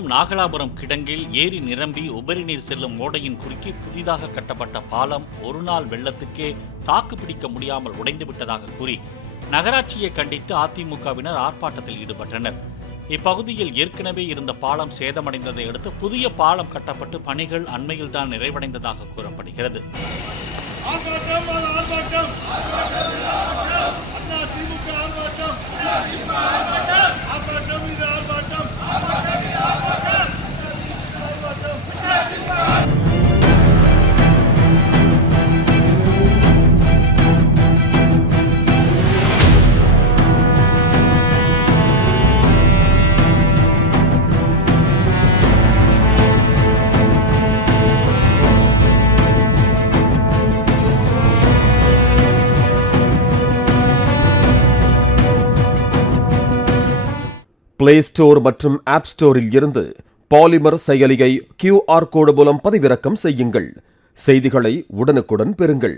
யாழ்ப்பாணம் நாகலாபுரம் கிடங்கில் ஏரி நிரம்பி உபரி நீர் செல்லும் ஓடையின் குறுக்கே புதிதாக கட்டப்பட்ட பாலம் ஒரு நாள் வெள்ளத்துக்கே தாக்குப்பிடிக்க முடியாமல் உடைந்துவிட்டதாக கூறி நகராட்சியை கண்டித்து அதிமுகவினர் ஆர்ப்பாட்டத்தில் ஈடுபட்டனர். இப்பகுதியில் ஏற்கனவே இருந்த பாலம் சேதமடைந்ததை அடுத்து புதிய பாலம் கட்டப்பட்டு பணிகள் அண்மையில்தான் நிறைவடைந்ததாக கூறப்படுகிறது. பிளே ஸ்டோர் மற்றும் ஆப் ஸ்டோரில் இருந்து பாலிமர் செயலியை QR கோடு மூலம் பதிவிறக்கம் செய்யுங்கள். செய்திகளை உடனுக்குடன் பெறுங்கள்.